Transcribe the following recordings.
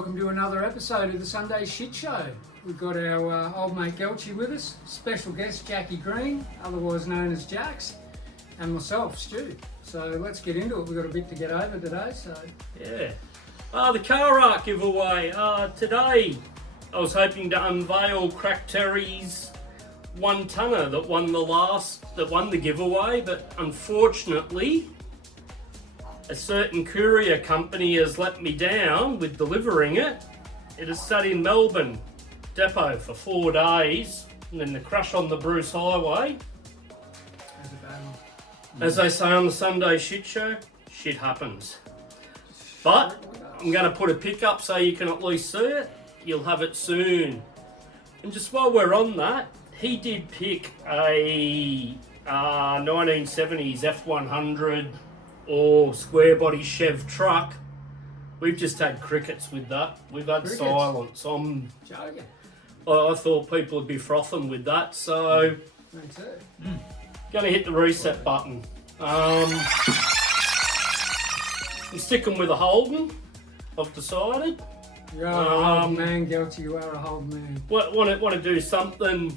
welcome to another episode of the Sunday Shitshow. We've got our old mate Geltchy with us, special guest Jacki Green, otherwise known as Jax, and myself, Stu. So let's get into it. We've got a bit to get over today, so... Yeah. The car art giveaway. Today I was hoping to unveil Crackterry's one-tonner that won the giveaway, but unfortunately a certain courier company has let me down with delivering it. It has sat in Melbourne depot for 4 days, and then the crash on the Bruce Highway. As they say on the Sunday Shitshow, shit happens. But I'm going to put a pic up so you can at least see it. You'll have it soon. And just while we're on that, he did pick a 1970s F100 or square body Chev truck. We've just had crickets with that. We've had silence. I'm joking. I thought people would be frothing with that, so going to hit the reset button. I'm sticking with a Holden, I've decided. You're a Holden man, Geltchy, you are a Holden man. Want to do something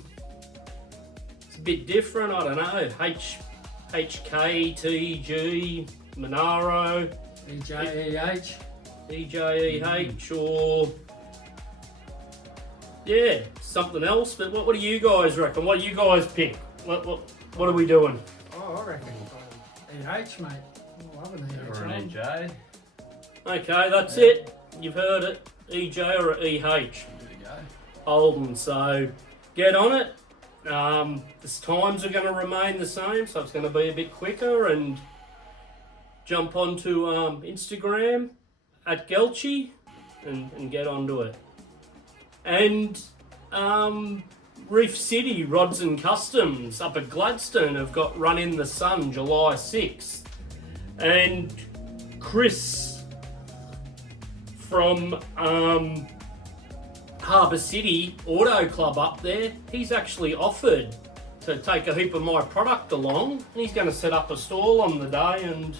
it's a bit different, I don't know, HK, TG, Monaro, EJ-EH. EJ-EH, or yeah, something else. But what do you guys reckon? What do you guys pick? What are we doing? Oh, I reckon EH, mate. I love an EH. Or an EJ. Okay, that's it. You've heard it. EJ or EH. There we go. Holden. So get on it. The times are going to remain the same, so it's going to be a bit quicker. And jump onto Instagram at Geltchy and get onto it. And Reef City Rods and Customs up at Gladstone have got Run in the Sun July 6th. And Chris from Harbour City Auto Club up there, he's actually offered to take a heap of my product along, and he's going to set up a stall on the day. And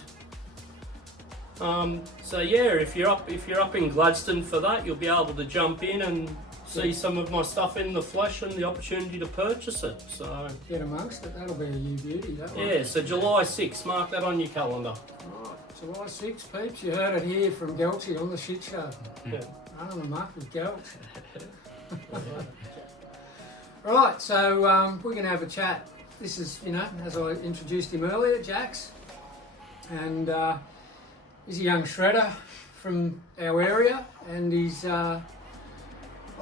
so yeah, if you're up in Gladstone for that, you'll be able to jump in and see some of my stuff in the flesh and the opportunity to purchase it. So get amongst it. That'll be a new beauty. That one. Yeah. So July 6th, mark that on your calendar. Right, July 6th, peeps. You heard it here from Geltchy on the Shit Show. Yeah. Running the muck with Geltchy. Right, so we're going to have a chat. This is, as I introduced him earlier, Jax, and he's a young shredder from our area, and he's on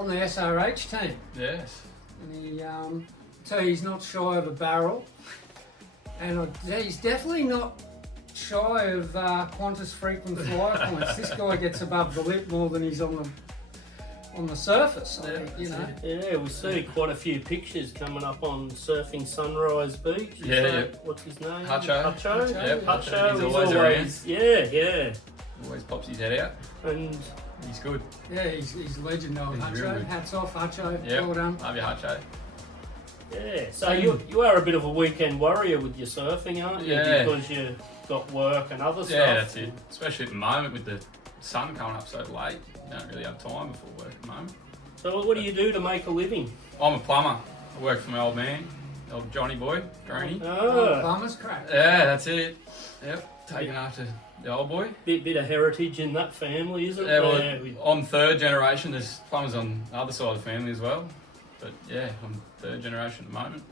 the SRH team. Yes. And he's not shy of a barrel, and he's definitely not shy of Qantas frequent flyer points. This guy gets above the lip more than he's on the surface. I think, Yeah, we see quite a few pictures coming up on Surfing Sunrise Beach. What's his name? Hutcho. Yep, Hutcho. He's always around. Yeah. Always pops his head out. And he's good. Yeah, he's legend, old He's Hutcho. really good. Hats off, Hutcho. Yep. Well done. Love you, Hutcho. yeah, so you are a bit of a weekend warrior with your surfing, aren't you? Yeah. Because you got work and other stuff. Yeah, that's it. Especially at the moment with the sun coming up so late, you don't really have time before work at the moment. So what do you do to make a living? I'm a plumber. I work for my old man, old Johnny boy, Greenie. Plumber's crack. Yeah, that's it. Yep, taking after the old boy. Bit of heritage in that family, isn't Yeah, well, there? I'm third generation. There's plumbers on the other side of the family as well. But yeah, I'm third generation at the moment.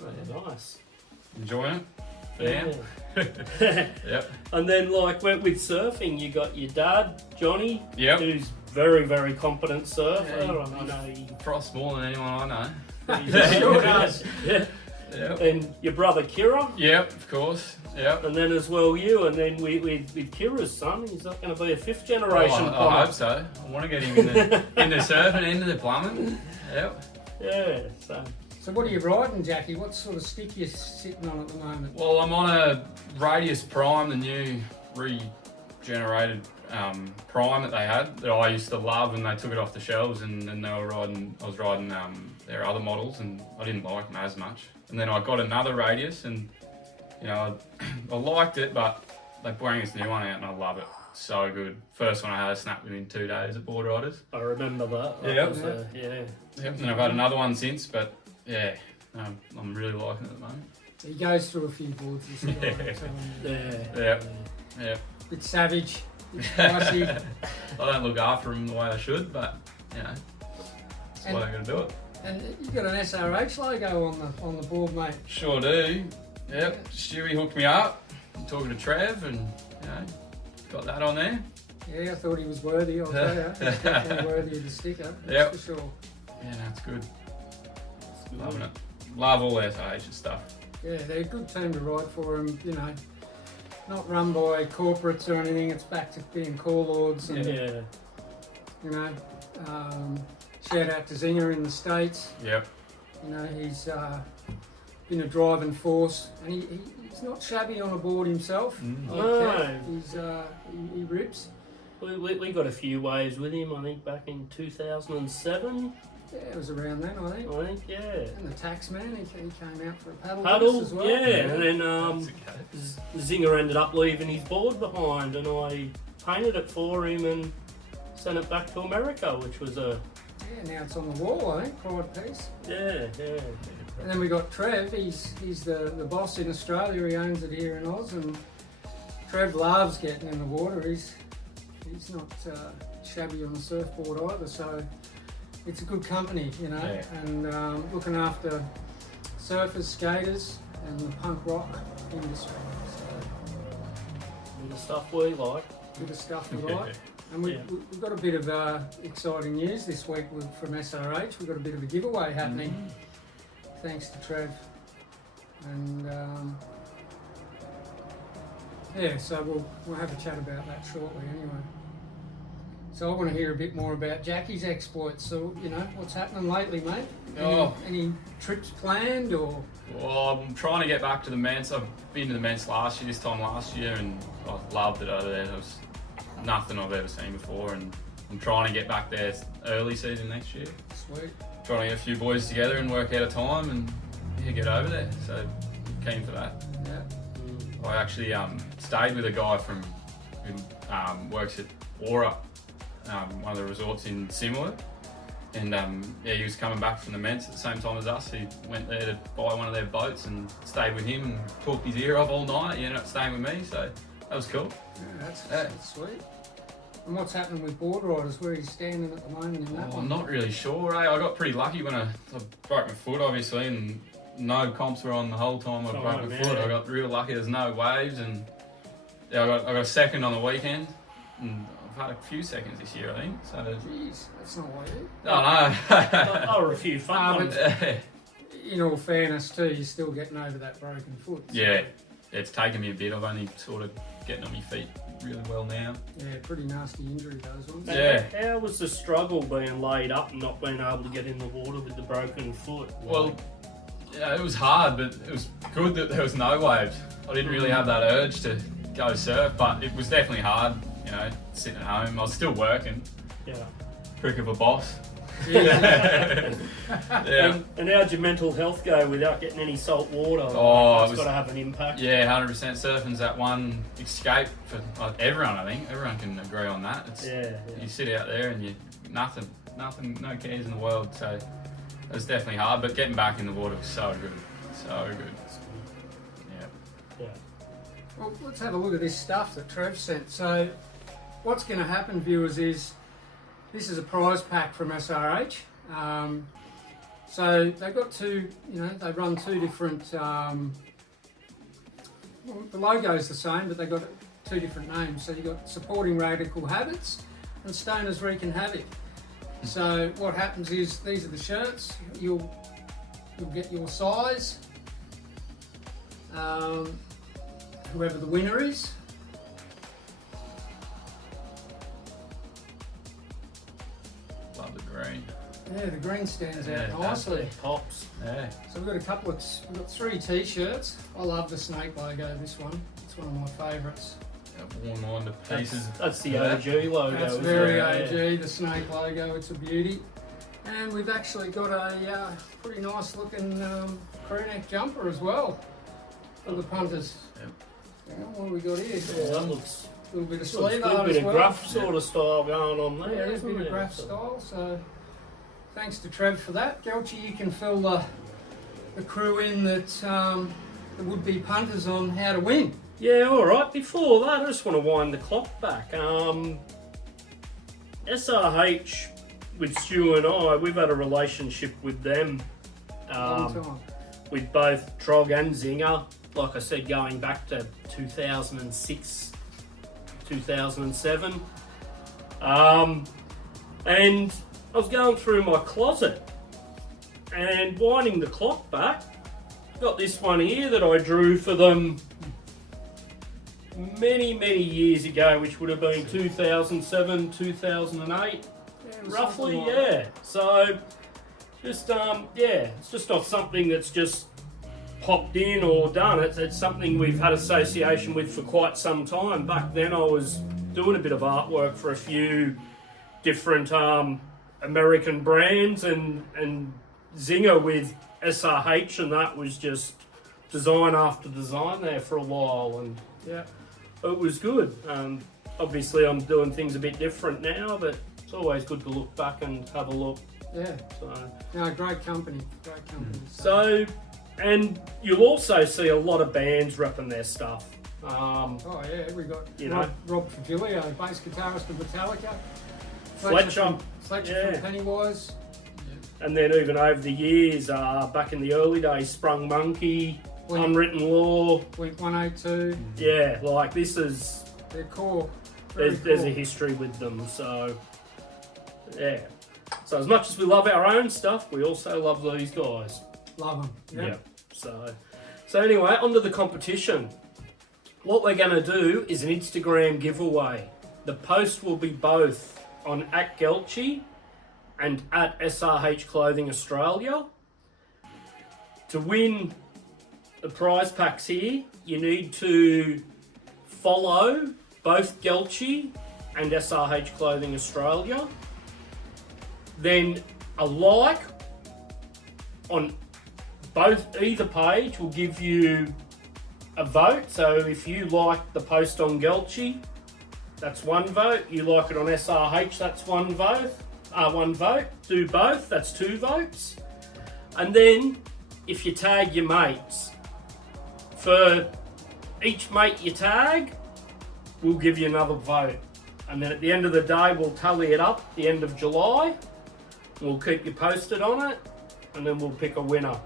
So, Nice. enjoying it for now. Yep. And then with surfing, you got your dad, Johnny, Yep. who's very, very competent surfer. Yeah, I know he Frost more than anyone I know. he sure does. Yeah. Yep. And your brother Kira. Yep, of course. Yep. And then as well you, and then with Kira's son, he's not going to be a fifth generation plumber. I hope so. I want to get him into surfing, into the plumbing. Yep. Yeah. So what are you riding, Jacki? What sort of stick you sitting on at the moment? Well, I'm on a Radius Prime, the new regenerated Prime that they had that I used to love, and they took it off the shelves, and then I was riding their other models, and I didn't like them as much. And then I got another Radius, and I liked it, but they bring this new one out, and I love it. So good. First one I had, I snapped within 2 days at Board Riders. I remember that. Yeah. Was, yeah. Yep, and I've had another one since, but yeah, I'm really liking it at the moment. He goes through a few boards this guy. Yeah. Bit savage, bit spicy. I don't look after him the way I should, but you know, that's why I'm going to do it. And you got an SRH logo on the board, mate. Sure do. Yep. Stewie hooked me up. I'm talking to Trev, and you know, got that on there. Yeah, I thought he was worthy. I'll tell you, he's definitely worthy of the sticker. That's for sure. Yeah, that's good. Loving it. Love all SRH stuff. Yeah, they're a good team to ride for them. You know, not run by corporates or anything. It's back to being call lords. And, you know, shout out to Zinger in the States. Yep. You know, he's been a driving force, and he's not shabby on a board himself. No. He rips. We got a few waves with him, I think, back in 2007. Yeah, it was around then, I think. Yeah. And the Taxman, he came out for a paddle Paddle, as well. yeah. And then Zinger ended up leaving his board behind, and I painted it for him and sent it back to America, which was a... Yeah, now it's on the wall, I think, pride piece. Yeah. And then we got Trev, he's the boss in Australia, he owns it here in Oz, and Trev loves getting in the water. He's not shabby on the surfboard either, so it's a good company, you know, and looking after surfers, skaters, and the punk rock industry. So, And the stuff we like. bit of stuff we like. And we've got a bit of exciting news this week from SRH. We've got a bit of a giveaway happening, thanks to Trev. And so we'll have a chat about that shortly anyway. So I want to hear a bit more about Jacki's exploits. So, you know, what's happening lately, mate? Any trips planned or? Well, I'm trying to get back to the Ments. I've been to the Ments this time last year, and I loved it over there. It was nothing I've ever seen before, and I'm trying to get back there early season next year. Sweet. Trying to get a few boys together and work out a time and get over there. So keen for that. Yeah. I actually stayed with a guy who works at Aura, one of the resorts in Simla, and he was coming back from the Ments at the same time as us. He went there to buy one of their boats and stayed with him and talked his ear off all night. He ended up staying with me, so that was cool. Yeah, that's sweet. And what's happening with Board Riders? Where are you standing at the moment in that one? I'm not really sure. I got pretty lucky when I broke my foot, obviously, and no comps were on the whole time I broke my foot. I got real lucky. There's no waves, and I got second on the weekend, and I've had a few seconds this year, I think. So. Jeez, that's not like it. Oh no. There were a few fun ones. In all fairness, too, you're still getting over that broken foot. So. Yeah, it's taken me a bit. I've only sort of getting on my feet really well now. Yeah, pretty nasty injury, those ones. Yeah. How was the struggle being laid up and not being able to get in the water with the broken foot? Well, yeah, it was hard, but it was good that there was no waves. I didn't really have that urge to go surf, but it was definitely hard, you know, sitting at home. I was still working. Yeah. Prick of a boss. Yeah. Yeah. And how'd your mental health go without getting any salt water? Oh, it's got to have an impact. Yeah, 100%. Surfing's that one escape for everyone, I think. Everyone can agree on that. It's, you sit out there and you nothing, no cares in the world. So it was definitely hard, but getting back in the water was so good. So good. Yeah. Well, let's have a look at this stuff that Trev sent. So what's going to happen, viewers, is this is a prize pack from SRH. So they've got two, you know, they run two different, well, the logo's the same, but they've got two different names. So you've got Supporting Radical Habits and Stoners Wreaking Havoc. So what happens is, these are the shirts, you'll get your size, whoever the winner is. Love the green. Yeah, the green stands out nicely. Pops. Yeah. So we've got we've got 3 t-shirts. I love the snake logo, this one. It's one of my favourites. I've worn mine to pieces. That's the OG logo. That's very OG, the snake logo, it's a beauty. And we've actually got a pretty nice looking crew neck jumper as well for the punters. Yep. Yeah, what have we got here? Yeah, that looks little bit of So it's sleeve a little art bit as of well. gruff sort of style going on Yeah, there, a isn't bit of there? graph style. So thanks to Trev for that. Geltchy, you can fill the crew in that the would-be punters on how to win. Yeah, all right. Before that, I just want to wind the clock back. SRH with Stu and I, we've had a relationship with them. Long time. With both Trog and Zinger, like I said, going back to 2006, 2007. And I was going through my closet and winding the clock back, got this one here that I drew for them many years ago, which would have been 2007, 2008, roughly, like yeah. So, just, it's just not something that's just popped in or done. It's something we've had association with for quite some time. Back then I was doing a bit of artwork for a few different American brands, and Zinger with SRH, and that was just design after design there for a while, and yeah, it was good. Obviously I'm doing things a bit different now, but it's always good to look back and have a look. Yeah. So, No, great company. Great company. So, and you'll also see a lot of bands repping their stuff. Oh yeah, we got You Rob Trujillo, bass guitarist of Metallica. Fletcher. Fletcher from Pennywise. And then even over the years, back in the early days, Sprung Monkey, Unwritten Law. Week 182. Yeah, like this is... They're core. There's a history with them, so... Yeah. So as much as we love our own stuff, we also love these guys. Love them. Yeah. So anyway, on to the competition. What we're going to do is an Instagram giveaway. The post will be both on @Geltchy and @SRH Clothing Australia. To win the prize packs here, you need to follow both Geltchy and SRH Clothing Australia. Then a like on either page will give you a vote. So if you like the post on Geltchy, that's one vote. You like it on SRH, that's one vote. Do both, that's 2 votes. And then if you tag your mates, for each mate you tag, we'll give you another vote. And then at the end of the day, we'll tally it up at the end of July. We'll keep you posted on it, and then we'll pick a winner.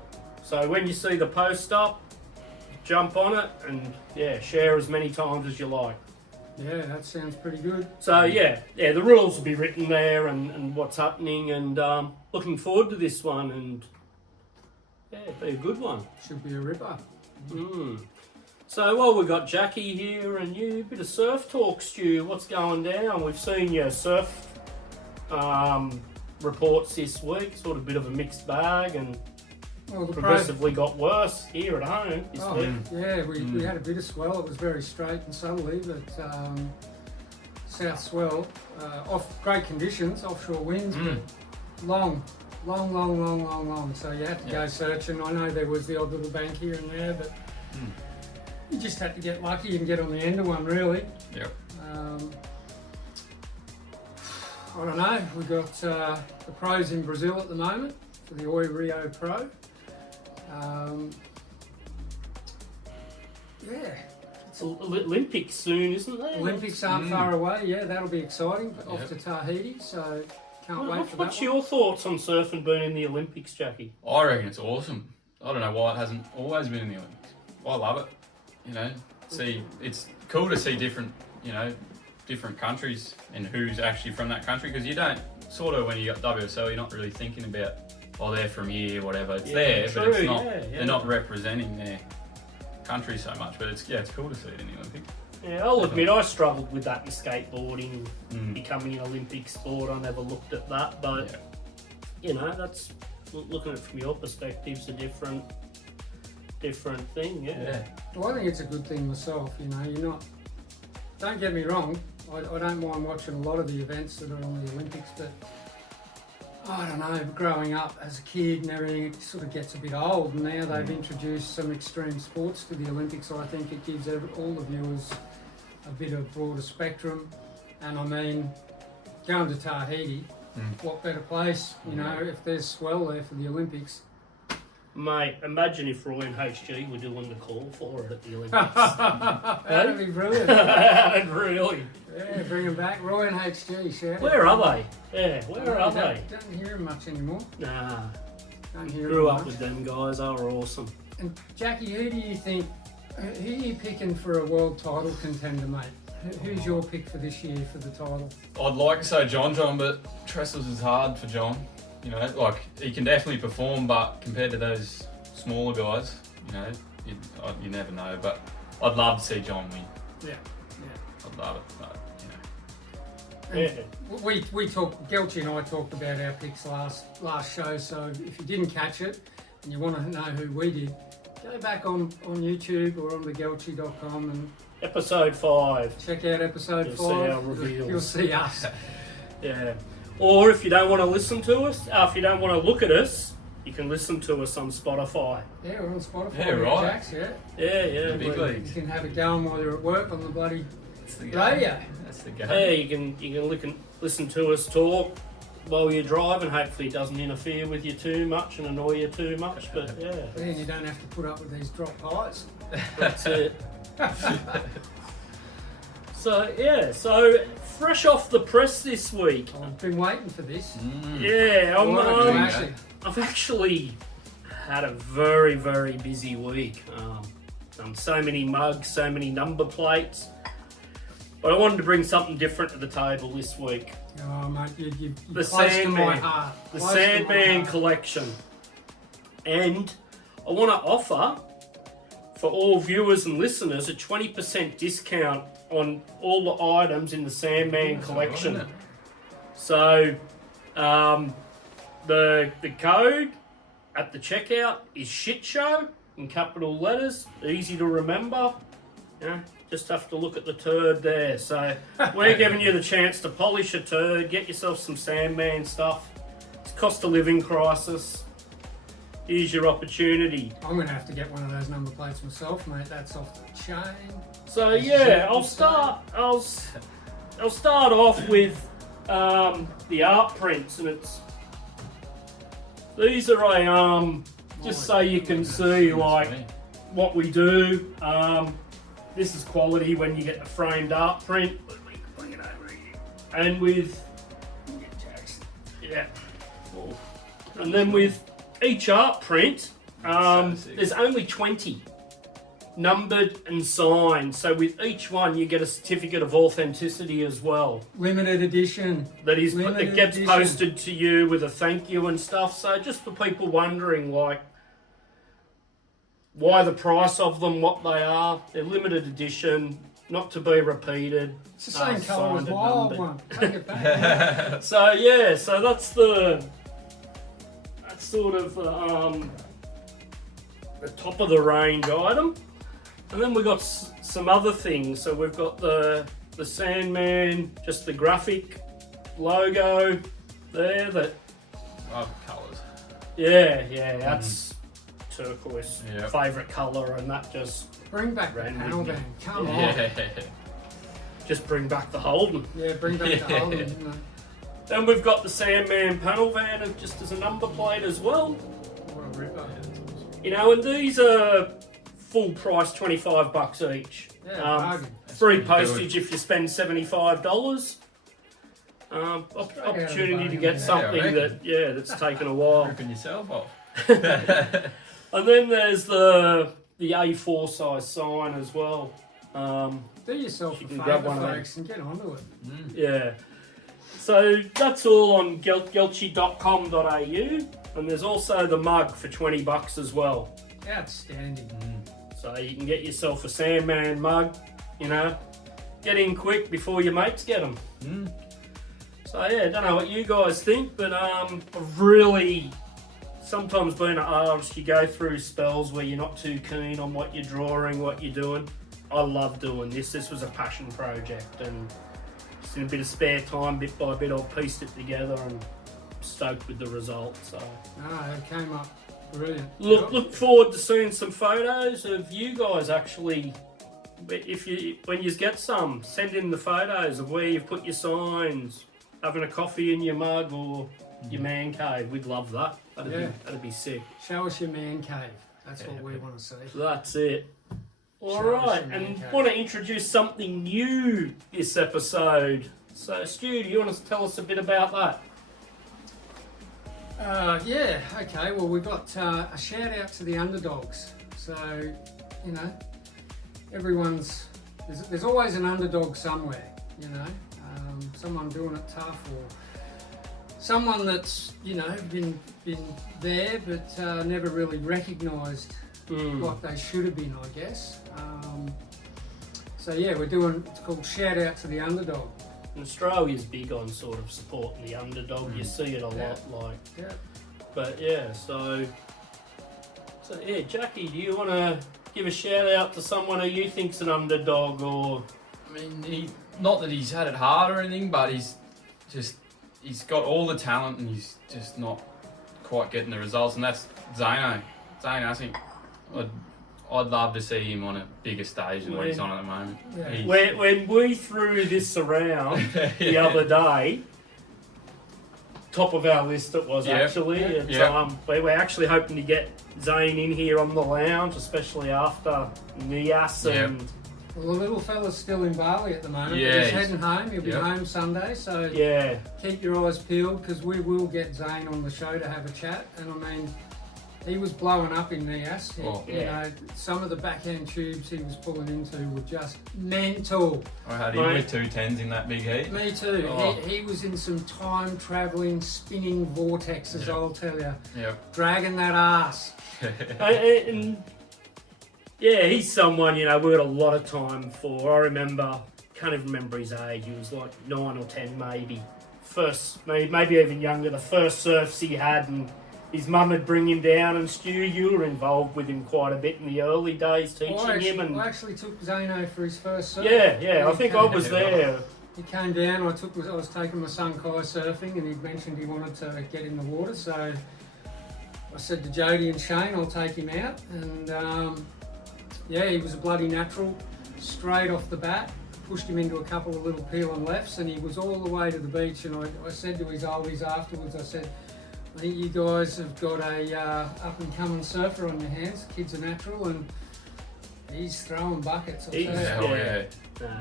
So when you see the post up, jump on it and share as many times as you like. Yeah, that sounds pretty good. So the rules will be written there and what's happening, and looking forward to this one, and it'll be a good one. Should be a ripper. So while we've got Jackie here and you, a bit of surf talk, Stu, what's going down? We've seen your surf reports this week, sort of a bit of a mixed bag, and progressively got worse here at home this week. Yeah, we had a bit of swell. It was very straight and southerly, but south swell, off great conditions, offshore winds, but long. So you had to go searching. I know there was the odd little bank here and there, but you just had to get lucky and get on the end of one, really. Yep. I don't know. We've got the pros in Brazil at the moment for the Oi Rio Pro. It's Olympics soon, isn't there? Olympics aren't far away. Yeah, that'll be exciting. Off to Tahiti, so can't wait for that. What's your thoughts on surfing being in the Olympics, Jackie? I reckon it's awesome. I don't know why it hasn't always been in the Olympics. I love it. It's cool to see different countries and who's actually from that country, because you don't, sort of, when you got WSL, you're not really thinking about, they're from here, whatever. It's there, true, but it's not. They're not representing their country so much. But it's cool to see it in the Olympics. Yeah, I'll admit I struggled with that in skateboarding, becoming an Olympic sport. I never looked at that, but that's looking at it from your perspective, it's a different thing. Yeah. Well, I think it's a good thing myself. You're not. Don't get me wrong. I don't mind watching a lot of the events that are on the Olympics, but I don't know. Growing up as a kid and everything, it sort of gets a bit old. And now they've introduced some extreme sports to the Olympics. So I think it gives all the viewers a bit of broader spectrum. And I mean, going to Tahiti, what better place, you know, if there's swell there for the Olympics. Mate, imagine if Roy and HG were doing the call for it at the Olympics. That'd be brilliant. That'd really. Yeah, bring them back. Roy and HG, share. Where are they? Yeah, where are they? Don't hear them much anymore. Nah. Don't hear Grew them up much. with them guys, they were awesome. And Jackie, who do you think, who are you picking for a world title contender, mate? Who's your pick for this year for the title? I'd like to say John, but Trestles is hard for John. You know, like, he can definitely perform, but compared to those smaller guys, you know, you never know. But I'd love to see John win. Yeah. I'd love it, but, you know. And we talked, Geltchy and I talked about our picks last show, so if you didn't catch it and you want to know who we did, go back on YouTube or on thegeltchy.com and Episode 5. check out episode You'll 5. see our reveals. You'll see us. Yeah. Or if you don't want to listen to us, if you don't want to look at us, you can listen to us on Spotify. Yeah, we're on Spotify. Yeah, right. Jacks, yeah. Yeah. Big but- leagues. You can have it going while you're at work on the bloody That's the game. radio. That's the game. Yeah, you can listen to us talk while you're driving. Hopefully it doesn't interfere with you too much and annoy you too much, but yeah. Then you don't have to put up with these drop pies. That's it. So fresh off the press this week. I've been waiting for this. Yeah, Actually, I've actually had a very, very busy week. Done so many mugs, so many number plates. But I wanted to bring something different to the table this week. oh mate, you're The close to my Sandman. heart. The Close to my Sandman heart. collection. And I want to offer, for all viewers and listeners, a 20% discount on all the items in the Sandman collection. Isn't it? So, the code at the checkout is Shitshow in capital letters, easy to remember. Yeah, just have to look at the turd there. So we're giving you the chance to polish a turd, get yourself some Sandman stuff. It's cost of living crisis. Here's your opportunity. I'm going to have to get one of those number plates myself, mate. That's off the chain. So yeah, I'll start off with the art prints, and these are just so you can see like what we do. This is quality when you get the framed art print. Bring it over here. And with and then with each art print, there's only 20 numbered and signed. So with each one, you get a certificate of authenticity as well. Limited edition. That Limited gets edition. posted to you with a thank you and stuff. So just for people wondering, like, why the price of them, what they are, they're limited edition, not to be repeated. It's the same colour as signed the and wild numbered. one. Take it back. So yeah, so that's sort of the top of the range item, and then we've got some other things. So we've got the Sandman, just the graphic logo there. That Love colours. yeah, that's turquoise, Yep. favourite colour, and that just Bring back the Random, panel yeah. van. Come on. Yeah. bring back the Holden. Yeah, bring back the Holden. You know. Then we've got the Sandman panel van just as a number plate as well. What a ripper. You know, and these are full price, $25 each. Yeah, bargain. Free pretty postage if you spend $75. Opportunity to get Yeah, something I reckon. that's taken a while. Ripping yourself off. And then there's the A4 size sign as well. Do yourself You a can favour, grab one of them. folks, and get onto it. Yeah. So that's all on geltchy.com.au, and there's also the mug for $20 as well. Outstanding. So you can get yourself a Sandman mug, you know. Get in quick before your mates get them. So yeah, don't know what you guys think, but I've really sometimes been at artists, you go through spells where you're not too keen on what you're drawing, what you're doing. I love doing this. This was a passion project, and just in a bit of spare time, bit by bit, I've pieced it together and stoked with the result. So It came up brilliant. look forward to seeing some photos of you guys actually when you get some, send in the photos of where you've put your signs, having a coffee in your mug or your man cave. We'd love that. That'd be sick. Show us your man cave. That's what we want to see. That's it. All right, and want to introduce something new this episode. So, Stu, do you want to tell us a bit about that? Yeah, okay. Well, we've got a shout out to the underdogs. So, you know, there's always an underdog somewhere, you know, someone doing it tough or someone that's, you know, been there but never really recognised what they should have been, I guess. So yeah, it's called Shout Out to the Underdog. Australia's big on sort of supporting the underdog. You see it a lot, But yeah, so yeah, Jackie, do you want to give a shout out to someone who you think's an underdog, or? I mean, not that he's had it hard or anything, but he's got all the talent and he's just not quite getting the results, and that's Zane Hussey. I'd love to see him on a bigger stage than what he's on at the moment. Yeah. When we threw this around the other day, top of our list it was actually. We're actually hoping to get Zane in here on the lounge, especially after Nias and... Well, the little fella's still in Bali at the moment. Yeah, he's heading home. He'll be home Sunday, so keep your eyes peeled because we will get Zane on the show to have a chat. And I mean, he was blowing up in Nias. You know, some of the backhand tubes he was pulling into were just mental. I had him with 210s in that big heat. Me too. He was in some time-travelling, spinning vortexes, I'll tell you. Dragging that ass. Yeah, he's someone, you know, we got a lot of time for. I can't even remember his age. He was like 9 or 10 maybe. Maybe even younger. The first surfs he had, and his mum would bring him down, and Stu, you were involved with him quite a bit in the early days, teaching him. And I actually took Zano for his first surf. Yeah, I think I was there. He came down, I was taking my son Kai surfing, and he'd mentioned he wanted to get in the water, so I said to Jody and Shane, I'll take him out, and he was a bloody natural, straight off the bat. Pushed him into a couple of little peel and lefts, and he was all the way to the beach. And I said to his oldies afterwards, I said, I think you guys have got a up and coming surfer on your hands. Kid's a natural, and he's throwing buckets. I'll tell you.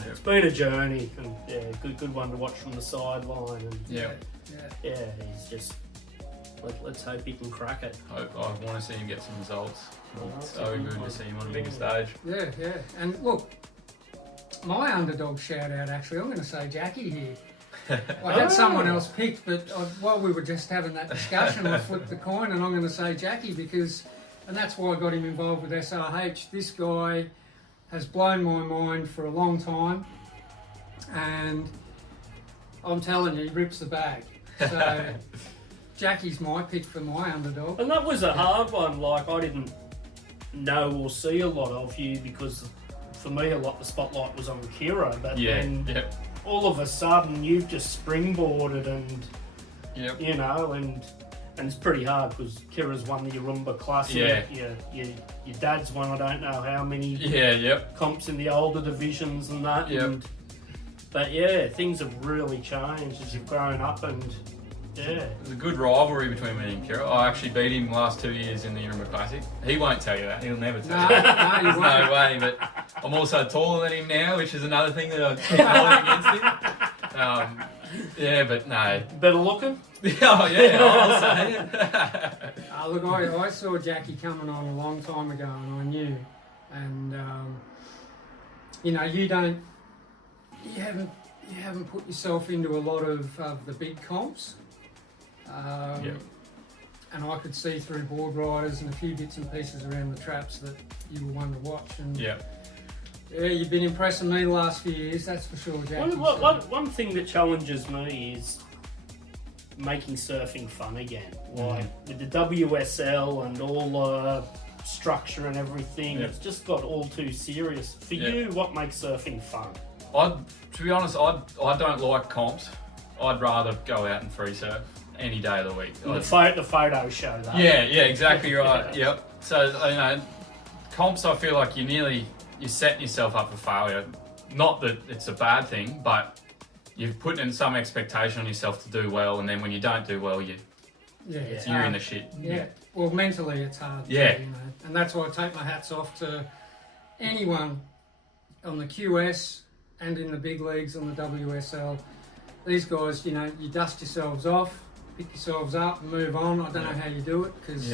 It's been a journey, and good one to watch from the sideline. And he's just. Let's hope he can crack it. I want to see him get some results. It's so good to see him on a bigger stage. Yeah. And look, my underdog shout out actually, I'm going to say Jackie here. I had someone else picked, but while we were just having that discussion, I flipped the coin and I'm going to say Jackie and that's why I got him involved with SRH. This guy has blown my mind for a long time, and I'm telling you, he rips the bag. So Jackie's my pick for my underdog. And that was a hard one. Like, I didn't know or see a lot of you because for me a lot the spotlight was on Kira, but then all of a sudden you've just springboarded and you know, and it's pretty hard because Kira's won the Yarumba Classic. Your dad's won I don't know how many comps in the older divisions and that. But things have really changed as you've grown up, and there's a good rivalry between me and Kira. I actually beat him the last 2 years in the Yarumba Classic. He won't tell you that. He'll never tell you that. There's no way. But I'm also taller than him now, which is another thing that I'm holding against him. But no. Better looking? I'll say it. Look, I saw Jackie coming on a long time ago, and I knew. And, you know, you haven't put yourself into a lot of the big comps. And I could see through board riders and a few bits and pieces around the traps that you were one to watch. And you've been impressing me the last few years, that's for sure, Jackie. One thing that challenges me is making surfing fun again. Like with the WSL and all the structure and everything, it's just got all too serious. For you, what makes surfing fun? To be honest, I don't like comps. I'd rather go out and free surf any day of the week. The photos show that. Yeah, exactly right. So, you know, comps, I feel like you're nearly you're setting yourself up for failure. Not that it's a bad thing, but you're putting in some expectation on yourself to do well, and then when you don't do well, you're in the shit. Yeah. Well, mentally it's hard. Yeah. You know? And that's why I take my hats off to anyone on the QS and in the big leagues on the WSL. These guys, you know, you dust yourselves off, pick yourselves up and move on. I don't know how you do it because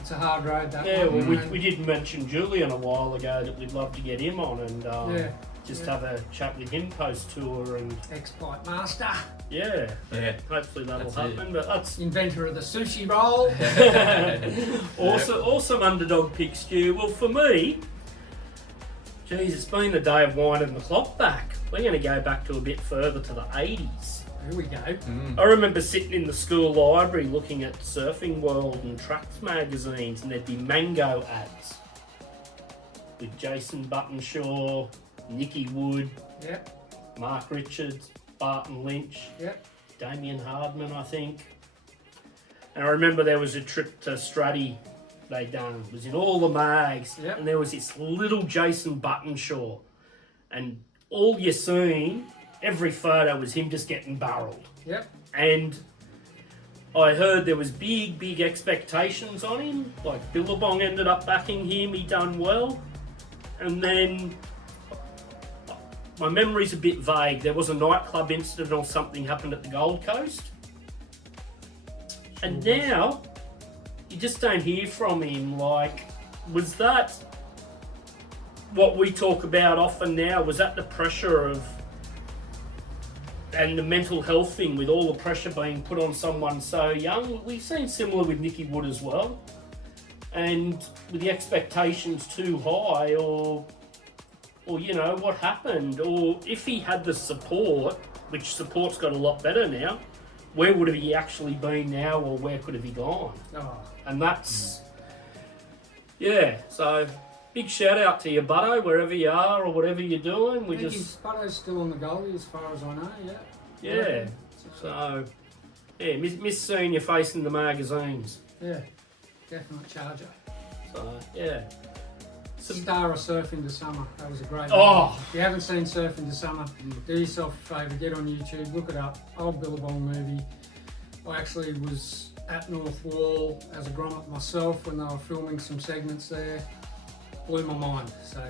it's a hard road, that one. Well, we did mention Julian a while ago that we'd love to get him on and have a chat with him post-tour and... Ex-pipe master. Yeah. Hopefully that'll happen, but that's... Inventor of the sushi roll. Awesome underdog pick, Stu. Well, for me, geez, it's been the day of winding the clock back. We're going to go back to a bit further to the 80s. Here we go. I remember sitting in the school library looking at Surfing World and Tracks magazines, and there'd be mango ads with Jason Buttonshaw, Nicky Wood, Mark Richards, Barton Lynch, Damien Hardman, I think. And I remember there was a trip to Struddy they'd done. It was in all the mags, and there was this little Jason Buttonshaw, and all you seen, every photo was him just getting barreled. And I heard there was big expectations on him. Like Billabong ended up backing him, he done well. And then my memory's a bit vague. There was a nightclub incident or something happened at the Gold Coast. And now you just don't hear from him. Like, was that what we talk about often now? Was that the pressure of and the mental health thing with all the pressure being put on someone so young? We've seen similar with Nicky Wood as well. And with the expectations too high, or you know, what happened? Or if he had the support, which support's got a lot better now, where would he actually been now, or where could have he gone? And that's, so big shout out to you, Butto, wherever you are or whatever you're doing. I think Butto's still on the goalie as far as I know, So, miss seeing your face in the magazines. Yeah, definite charger. So, Star of Surf into Summer. That was a great one. If you haven't seen Surf into Summer, do yourself a favour, get on YouTube, look it up. Old Billabong movie. I actually was at North Wall as a grommet myself when they were filming some segments there. Blew my mind. So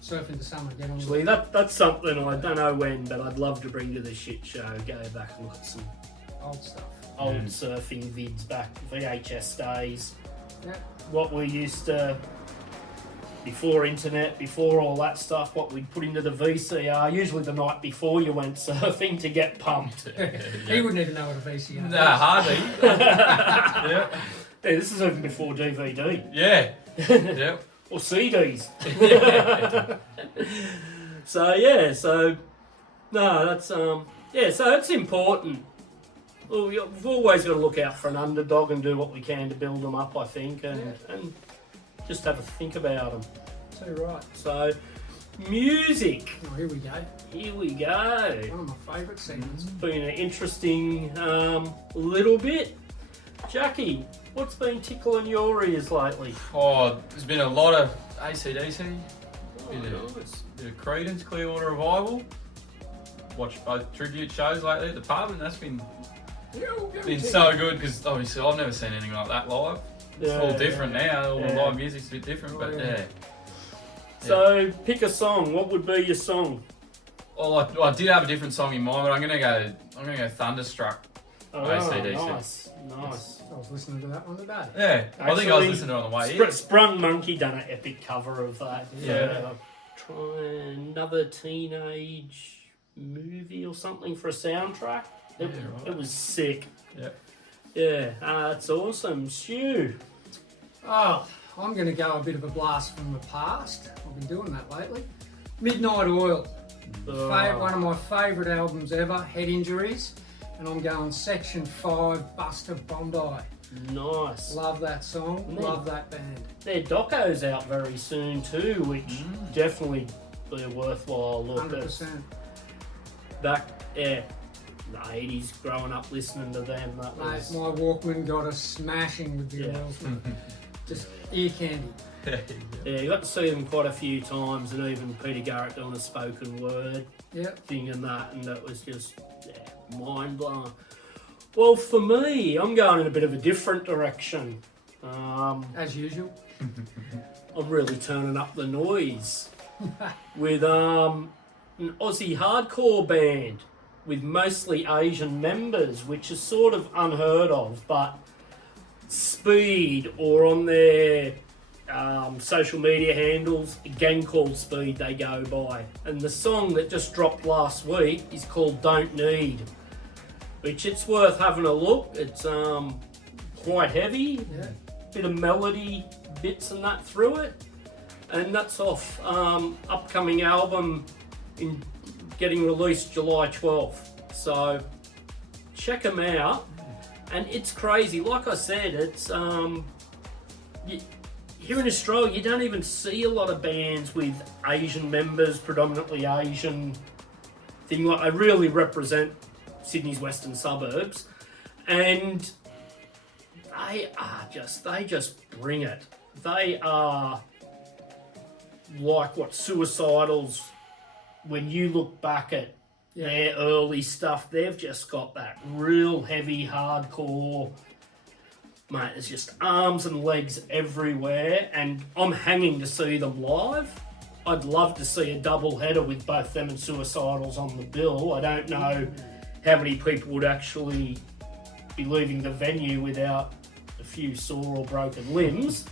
Surf into Summer, get on. Actually, that's something I don't know when, but I'd love to bring to the shit show. Go back and look at some old stuff. Old surfing vids back, VHS days. Yeah. What we used to, before internet, before all that stuff, what we'd put into the VCR, usually the night before you went surfing to get pumped. He wouldn't even know what a VCR is. Nah, hardly. This is even before DVD. Or CDs. So that's so it's important. Well, we've always got to look out for an underdog and do what we can to build them up, I think, and just have a think about them. So right. So, music. Oh, here we go. Here we go. One of my favourite segments. It's been an interesting little bit. Jackie, what's been tickling your ears lately? Oh, there's been a lot of AC/DC, bit of Creedence, Clearwater Revival. Watched both tribute shows lately at the pub, and that's been so good because obviously I've never seen anything like that live. It's all different now. All the live music's a bit different, but So pick a song. What would be your song? Well, I did have a different song in mind, but I'm gonna go Thunderstruck. AC/DC. Nice. I was listening to that one today. Yeah, actually, I think I was listening to it on the way here. Sprung Monkey done an epic cover of that. Yeah. Try another teenage movie or something for a soundtrack. It was sick. That's awesome. Stu. Oh, I'm going to go a bit of a blast from the past. I've been doing that lately. Midnight Oil. One of my favourite albums ever, Head Injuries. And I'm going Section 5, Buster Bondi. Nice. Love that song, love that band. Their doco's out very soon too, which definitely be a worthwhile look. 100%. Back, the 80s, growing up listening to them, that was... Mate, my Walkman got a smashing with the Oils. Just ear candy. Yeah, you got to see them quite a few times, and even Peter Garrett doing a spoken word thing and that, and that was just mind blowing. Well, for me, I'm going in a bit of a different direction. As usual. I'm really turning up the noise with an Aussie hardcore band with mostly Asian members, which is sort of unheard of, but SPADE, or on their social media handles, a gang called SPADE they go by. And the song that just dropped last week is called Don't Need, which it's worth having a look. It's quite heavy, bit of melody bits and that through it, and that's off upcoming album in getting released July 12th. So check them out. And it's crazy. Like I said, it's here in Australia, you don't even see a lot of bands with Asian members, predominantly Asian thing. Like, they really represent Sydney's western suburbs, and they just bring it. They are like what Suicidals, when you look back at their early stuff, they've just got that real heavy hardcore, mate. There's just arms and legs everywhere, and I'm hanging to see them live. I'd love to see a double header with both them and Suicidals on the bill. I don't know how many people would actually be leaving the venue without a few sore or broken limbs,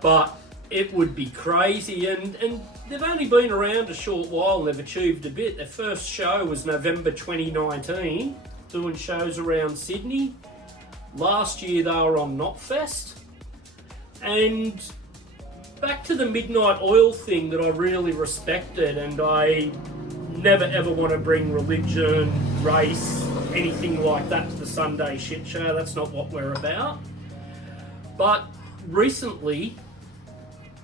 but it would be crazy. And they've only been around a short while, they've achieved a bit. Their first show was November 2019, doing shows around Sydney. Last year they were on Knotfest. And back to the Midnight Oil thing that I really respected, and I never ever want to bring religion, race, anything like that to the Sunday Shitshow. That's not what we're about. But recently,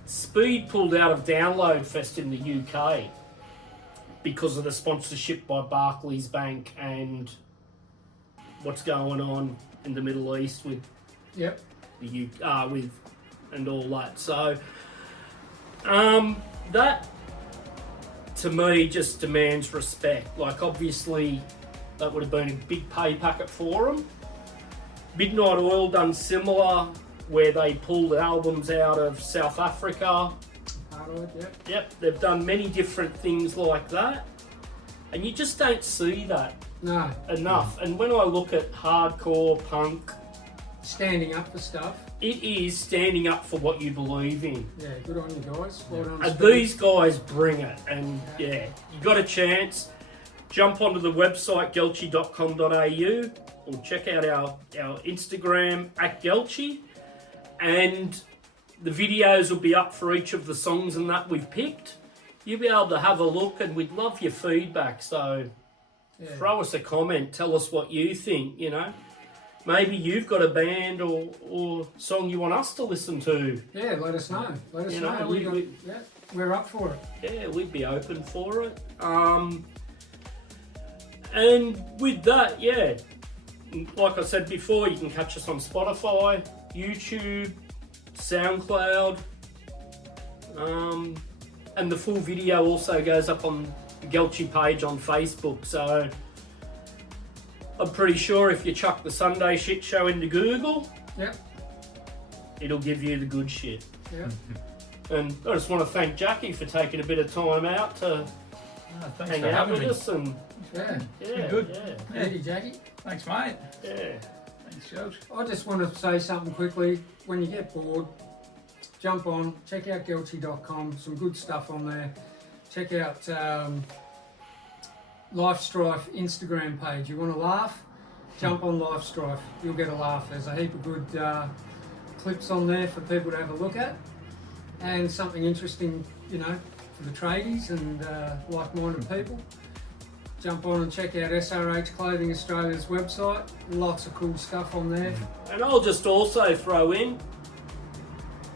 SPADE pulled out of Download Fest in the UK because of the sponsorship by Barclays Bank and what's going on in the Middle East with the UK, with and all that. So that to me just demands respect. Like, obviously that would have been a big pay packet for them. Midnight Oil done similar, where they pulled albums out of South Africa. Yep, they've done many different things like that, and you just don't see that enough. And when I look at hardcore punk, standing up for stuff, it is standing up for what you believe in. Yeah, good on you guys. Well done, and these guys bring it. And you got a chance, jump onto the website geltchy.com.au, or check out our Instagram at Geltchy, and the videos will be up for each of the songs and that we've picked. You'll be able to have a look, and we'd love your feedback. So throw us a comment, tell us what you think, you know. Maybe you've got a band or song you want us to listen to. Yeah, let us know. Let us know. We're up for it. Yeah, we'd be open for it. And with that, like I said before, you can catch us on Spotify, YouTube, SoundCloud, and the full video also goes up on the Geltchy page on Facebook. So I'm pretty sure if you chuck the Sunday Shitshow into Google, it'll give you the good shit. And I just want to thank Jacki for taking a bit of time out to hang out with us. And good. Thank you, Jacki. Thanks, mate. Thanks, George. I just want to say something quickly. When you get bored, jump on, check out geltchy.com, some good stuff on there. Check out Life Strife Instagram page. You want to laugh? Jump on Life Strife. You'll get a laugh. There's a heap of good clips on there for people to have a look at, and something interesting, you know, for the tradies and like-minded people. Jump on and check out SRH Clothing Australia's website. Lots of cool stuff on there. And I'll just also throw in,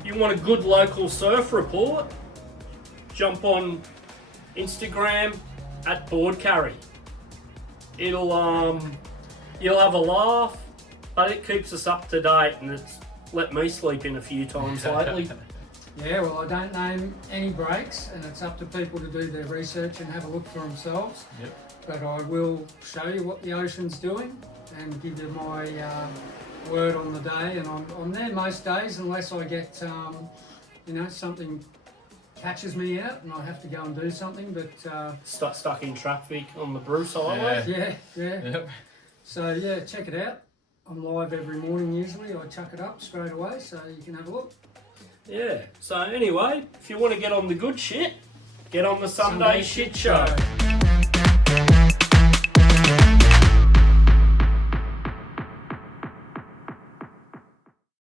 you want a good local surf report, jump on Instagram at Board Carry. It'll you'll have a laugh, but it keeps us up to date, and it's let me sleep in a few times lately. Yeah, well, I don't name any breaks, and it's up to people to do their research and have a look for themselves. Yep. But I will show you what the ocean's doing and give you my word on the day. And I'm there most days unless I get, something catches me out and I have to go and do something. But Stuck in traffic on the Bruce Highway. yeah. Yep. So yeah, check it out. I'm live every morning usually. I chuck it up straight away, so you can have a look. Yeah. So anyway, if you want to get on the good shit, get on the Sunday Shit Show.